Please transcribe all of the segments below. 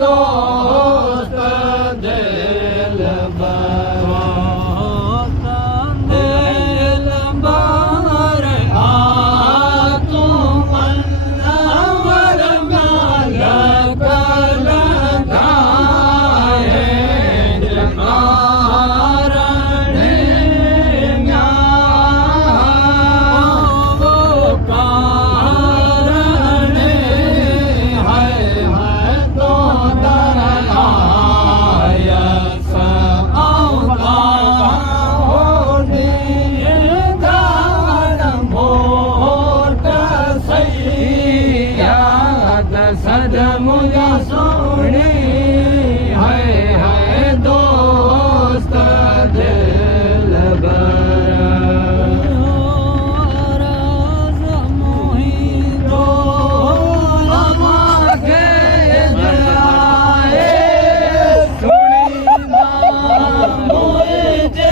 दोस्त दिल मुझा सोनी है दोस्त दिल राज मोही दो के जलाए सुनी ना मुझे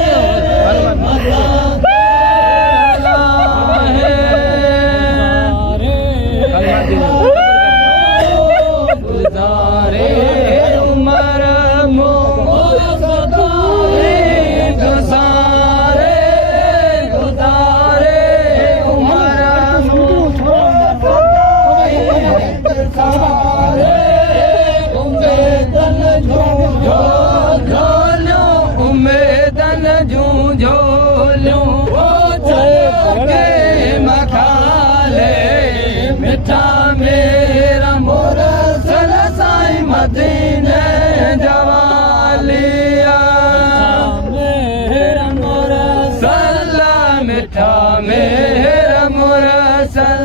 मेरा मुरसल साईं मदीने जवालिया मेरा मुरसल मिठा मेरा मुरसल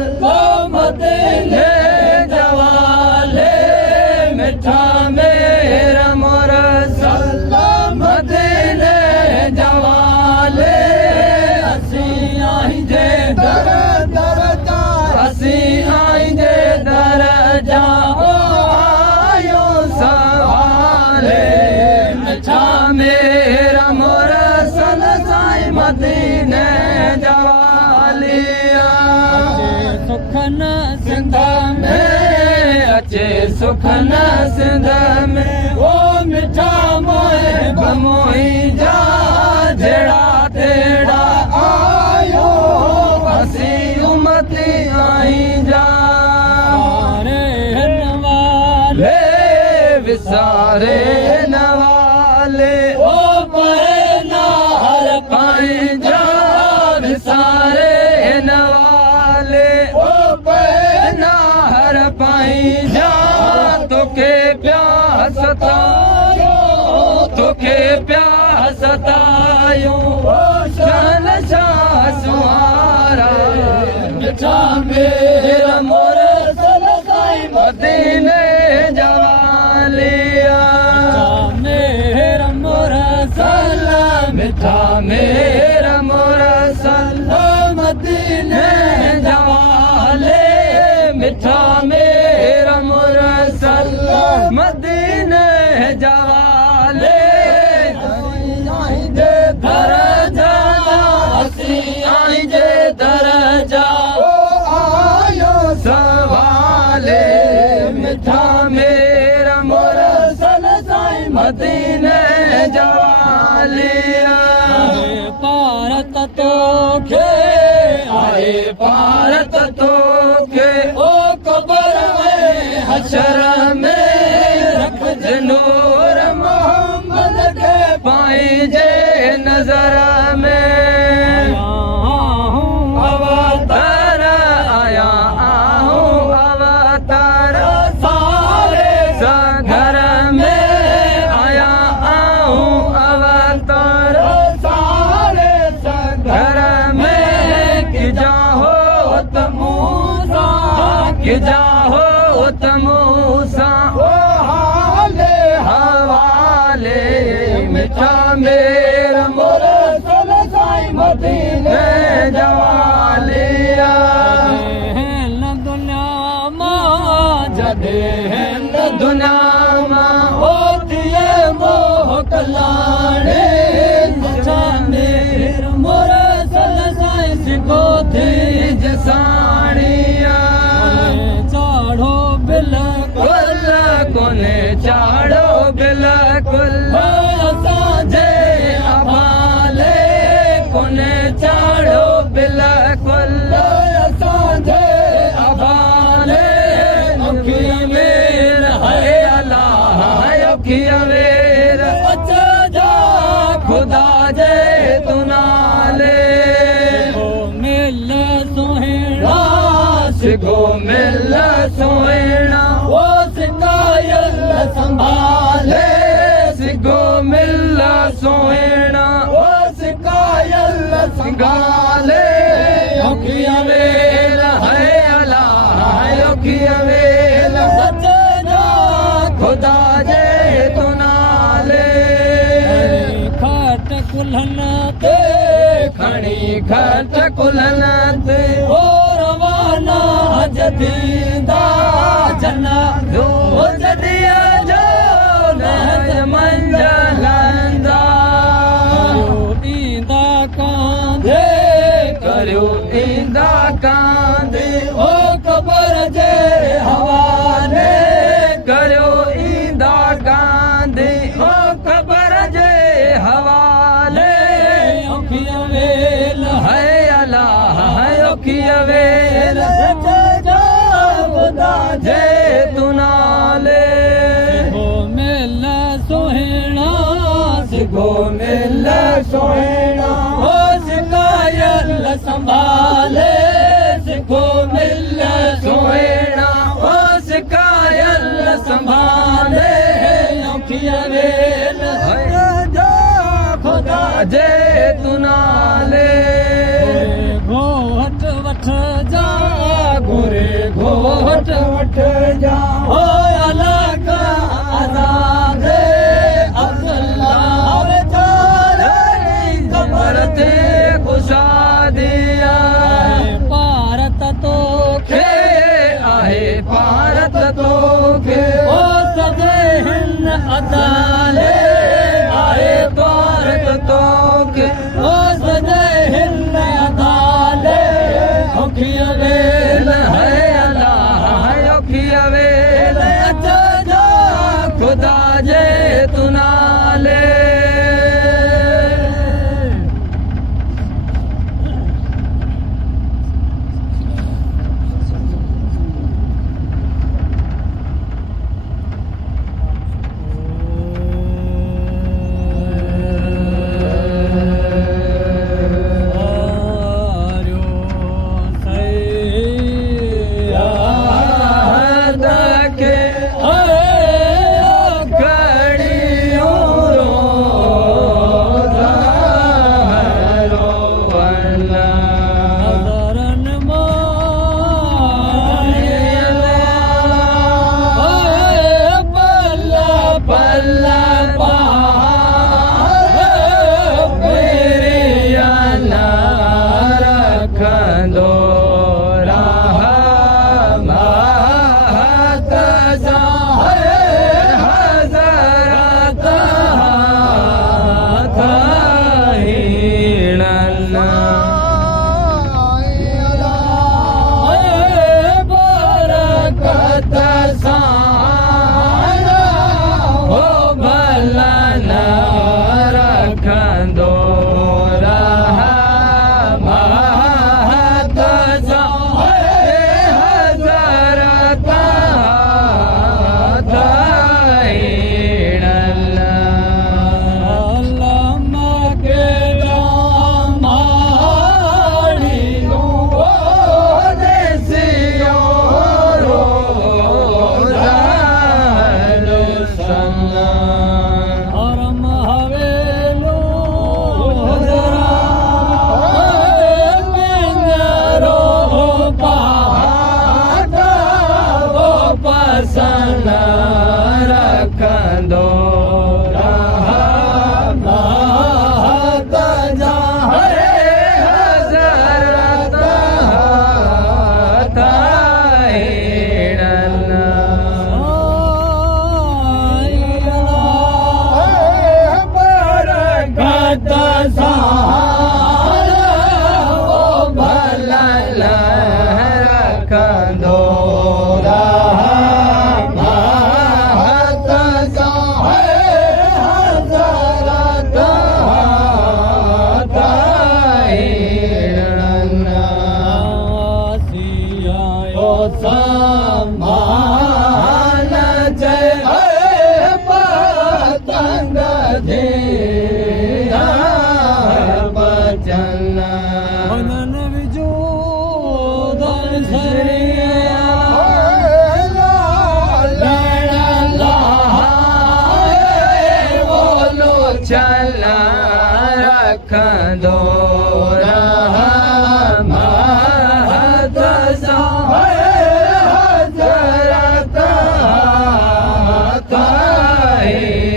मदीने जवाले मिठा मेरा मुरसल मदीने जवाले असी आई जे दर दरजा असी आई जे दरजा आयो सवाले मिठा मेरा मुरसल साईं मदीने जवालिया सुखन सिंध में अचे सुखन सिंध में वो मिठा मोए बमोई जा जेड़ा तेड़ा आयो असी उमती आई जा नवाले विसारे नवाले ओ परे ना हर पाई जा विसारे नवाले ओ परे ना हर पाई जा तोखे प्यास सतायो तोखे प्यास सतायो शान शाह सुहारा मिठा मेरा मुरसल साईं मदीने जवालिया मेरा मुरसल मिठा मेरा मुरसल मदीने जवाले मिठा मेरा मुरसल मदीने जवाले आई जे दरजा असी आई जे दरजा आयो सवाले मिठा मेरा मुरसल साईं मदीने जवालिया भारत तोखे आए भारत तोखे ओ कबर में हशर में रख जनूर मोहम्मद के पाई जे नजर में अवतार आया आहूं अवतार सारे घर में आया आहूं अवतार सारे घर में कि जाहो तमूसा कि जाहो तमूसा ओ हाले हवाले मिठा मेरा मुरसल साईं मदीने जवालिया दुनिया मां जदे दुनिया मां होतिए मोह कलाने मिठा मेरा मुरसल साईं सिको थी जसानिया चाढ़ो बिल्कुल कोने औखिया वेर अच जा खुदा जे तू नाले सिगो मिल सोहिणा सिगो मिल सोहिणा ओ सिकायल संभाले सिगो मिल सोहिणा ओ सिकायल संभाले औखिया वेर है अल्लाह औखिया वेर सच जा खुदा जे तू नाले खट कुल्हन ते खणी खट कुल्हन ते ओ रवाना जदीदा जना जो जदिया जो नहज मंजलंदा ईंदा कांधे करियो ईंदा कांधे ओ कबर जे हवाले करियो ईंदा कांधे ओ कबर जे हवाले औखिया वेल है अल्लाह है औखिया वेल सच जा खुदा जे तू नाले सिगो मिल सोहिणा सिगो मिल सोहिणा ओ सिकायल संभाले सिगो मिल सोहिणा ओ सिकायल संभाले औखिया वेल है जा खुदा जे तू नाले घोट वठ जा गोरे घोट वठ जा ओ अल्लाह का आजाद अल्लाह चाले कबर ते खुशा दिया भारत तो खे आहे भारत तो खे ओ सजे हिन अदाले आहे भारत तो खे ओ सजे हिन अदाले औखिया वेल है अल्लाह है औखिया वेल अच जा खुदा जे तू नाले रखंदो रहमत सां हज़रत ताहिरना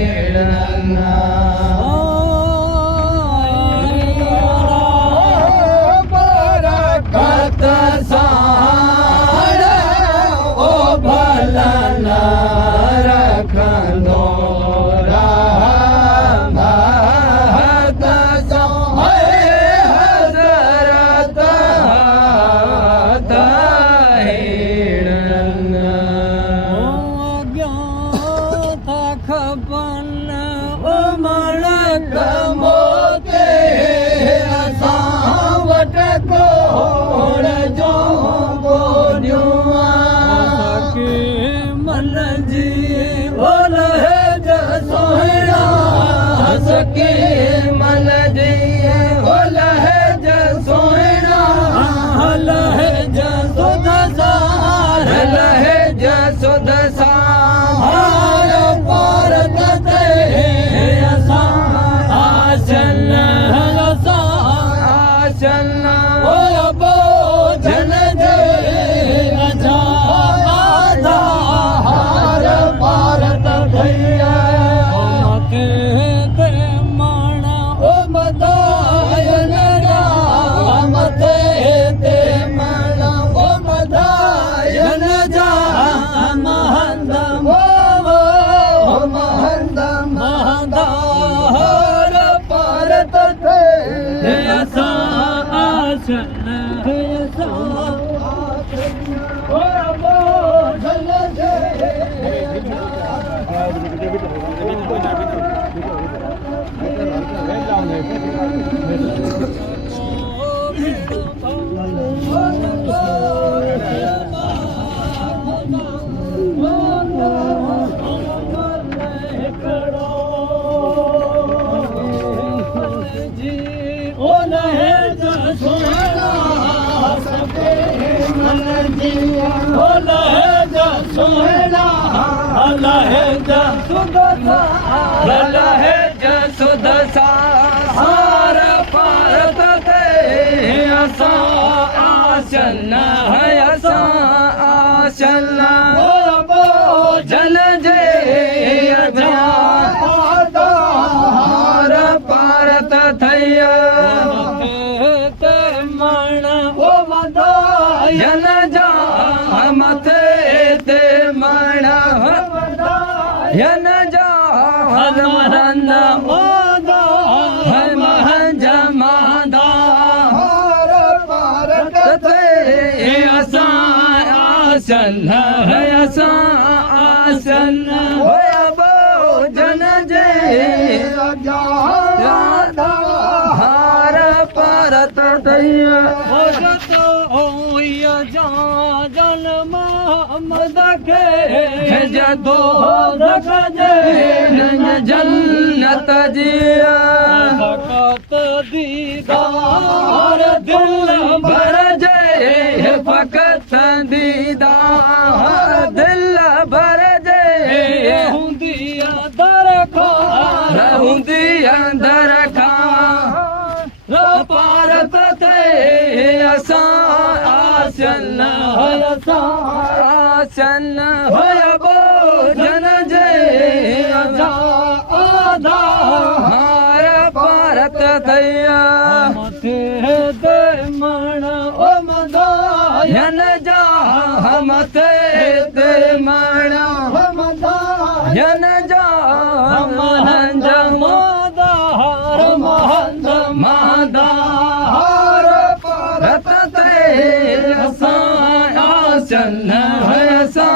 बरकत सां ओ भलना रखंदो रहमत सां हज़रत ताहिरना अज्ञात खपन मलक मोते असां वट कोड़ जो के मन जी बोल है सोहरा सके मन जी बोल है सोहरा हल है सुध सार हल है सुध सार पारत आसन आसन जन जे आधार भारत भैया मथे ते माणा ओ मदायन राम मथे ते माणा ओ मदायन जा महंदम महंदम महदार भारत ते असा आसन सुध सार भारत ते असां आसन है असां आसन जन जे आधार भारत थैया ते मण ओ मदायन जा मथे ते मण यन जा हरमरन मोदा हरमहन जमादा हर भारत ते असां आसन है असां आसन होया जन जे हर भारत दैया जन मोहम्मद के जदो जन्नत जिया फकत दीदार दिल भर जे फकत दीदार दिल भर जे हुंदिया दरखार हुंदिया दरखार भारत ते असां आसन आसन होया जन जे आधार भारत थैया मथे ते मण ओ मदायन जा मथे ते मण मदायन जा महंज मोदार महंज मादार भारत ते असां आसन है असां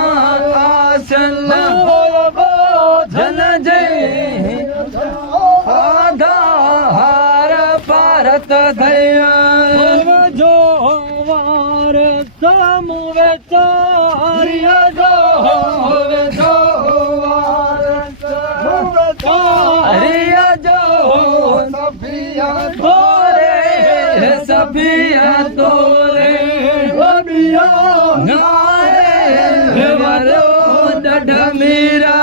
आसन जन जे आधार भारत थैया जो वार समूह चारिया जो वार चारिया जो सफिया तोरे सफिया तोरे बबिया नारे वरो डढ मीरा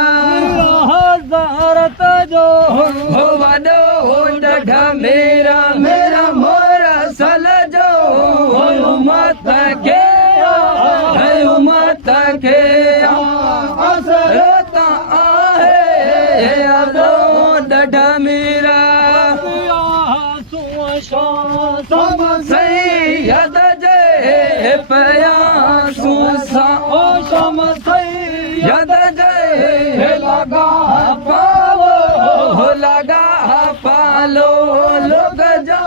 हज़रत जो वॾो ڈڈھ میرا میرا مورا سل جو امت کے امت کے روتا آہے ادو ڈڈھ میرا سید جے پیا سوسا شم سید جے لگا پالو لوگ جا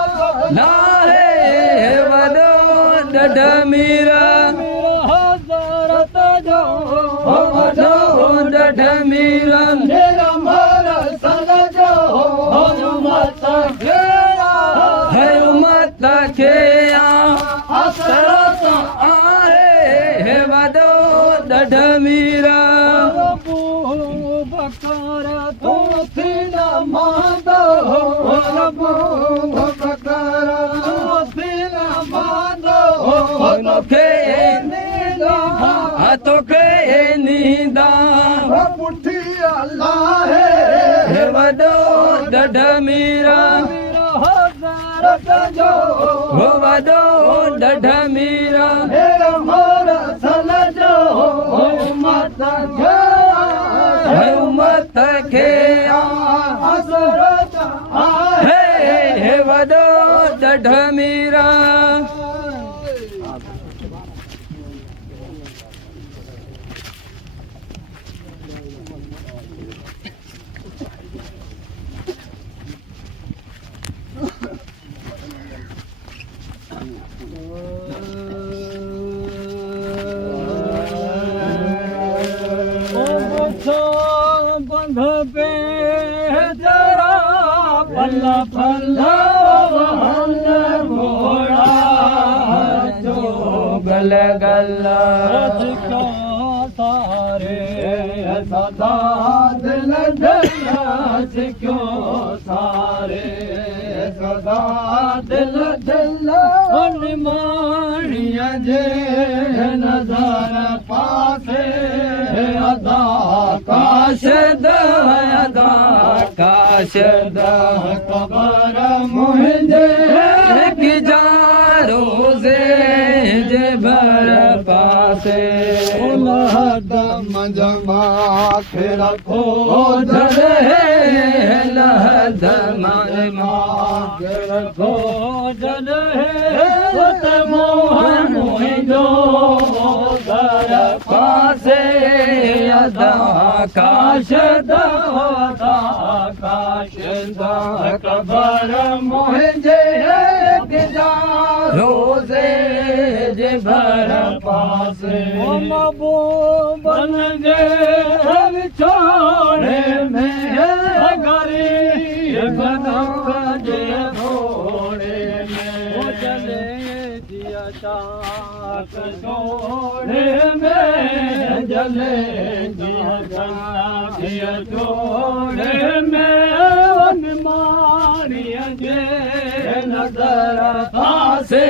نارے ودو ڈڈھ میرا حضرت جو ودو ڈڈھ میرا میرا مورا سل جو امت کے حسرت آئے ودو ڈڈھ میرا بکر تو تھی مادو بکر تو تھی مادو تو کے نیدا پٹھی اللہ ہے ودو ڈڈھ میرا حضرت جو ودو ڈڈھ میرا میرا مورا سل جو امت کے حسرت ہے ودو ڈڈھ میرا بندھ پہ تیرا پلا پلا گھوڑا جو گل گل سارے سدا دل دل کیوں سارے سدا دل دل ماڑیاں جے نظر پاسے ادا کاشد ادا کاشد قبر مجھے کی جا روزے جے بھر پاسے دم جما کے رکھو جڑے لہد جما کے رکھو جڑے موہن جو در پاسے ادا کاشد ادا کاشد قبر مجھے گجا روزے جے بھر پاسے بن گئے چھوڑے میں غریب جے گھوڑے میں چلے دیا چاک چھوڑے میں جلے دیا چاک چھوڑے میں ماری جے نظر پاسے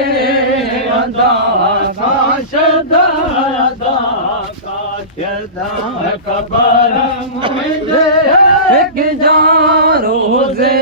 ادا کاشد ادا کاشد قبر مجھے ایک جا روزے